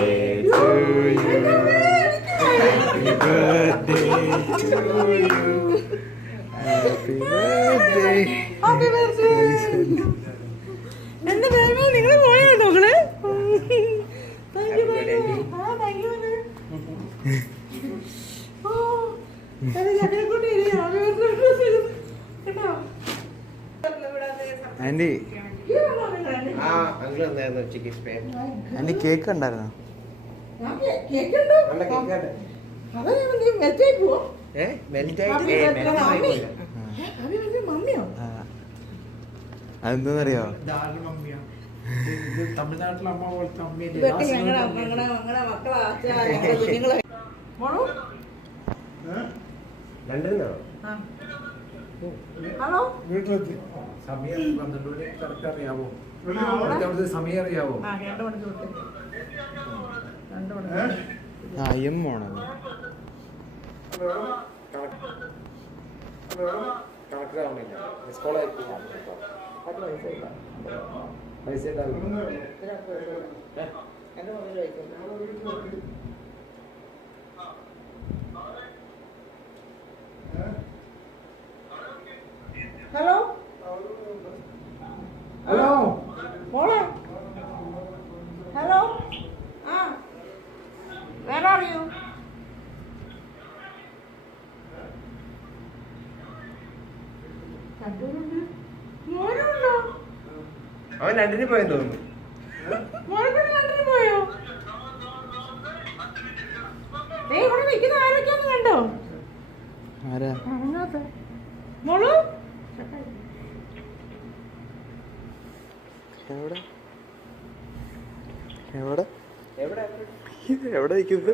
to you. Happy birthday to you. Happy birthday. Happy birthday. എന്റെ ദൈവമേ നിങ്ങൾ പോയോ നോക്കണേ. Thank you thank you. ആ താങ്ക് യു. ഓ അതെ ഞങ്ങളെ കൊണ്ട് ഇരിയാ. കേട്ടോ. ആന്റി ആന്റി കേക്ക് ഉണ്ടായിരുന്നോ? അതെന്താന്നറിയോ? തമിഴ്നാട്ടിലെ അമ്മ പോലത്തെ അമ്മയുടെ ഹലോ വീട്ടിലെത്തി. സമയം 12 മണി കറക്റ്റ് അറിയാവോ? സമയം അറിയാവോ? എമ്മാണത്. കണക്കാവുന്നില്ല. മിസ് കോൾ ആയിരിക്കും. പൈസ ഹലോ ഹലോ മോളെ ഹലോ ആ വേറെ അറിയൂ മോനുണ്ടോ? അവൻ രണ്ടിന് പോയെന്ന് തോന്നുന്നു. മോനെ പോയോ? ഇവിടെ നിൽക്കുന്ന ആരൊക്കെയാന്ന് കണ്ടോ? ആരാ? മോളു എവിടെ എവിടെ എവിടെ നിൽക്കുന്നത്?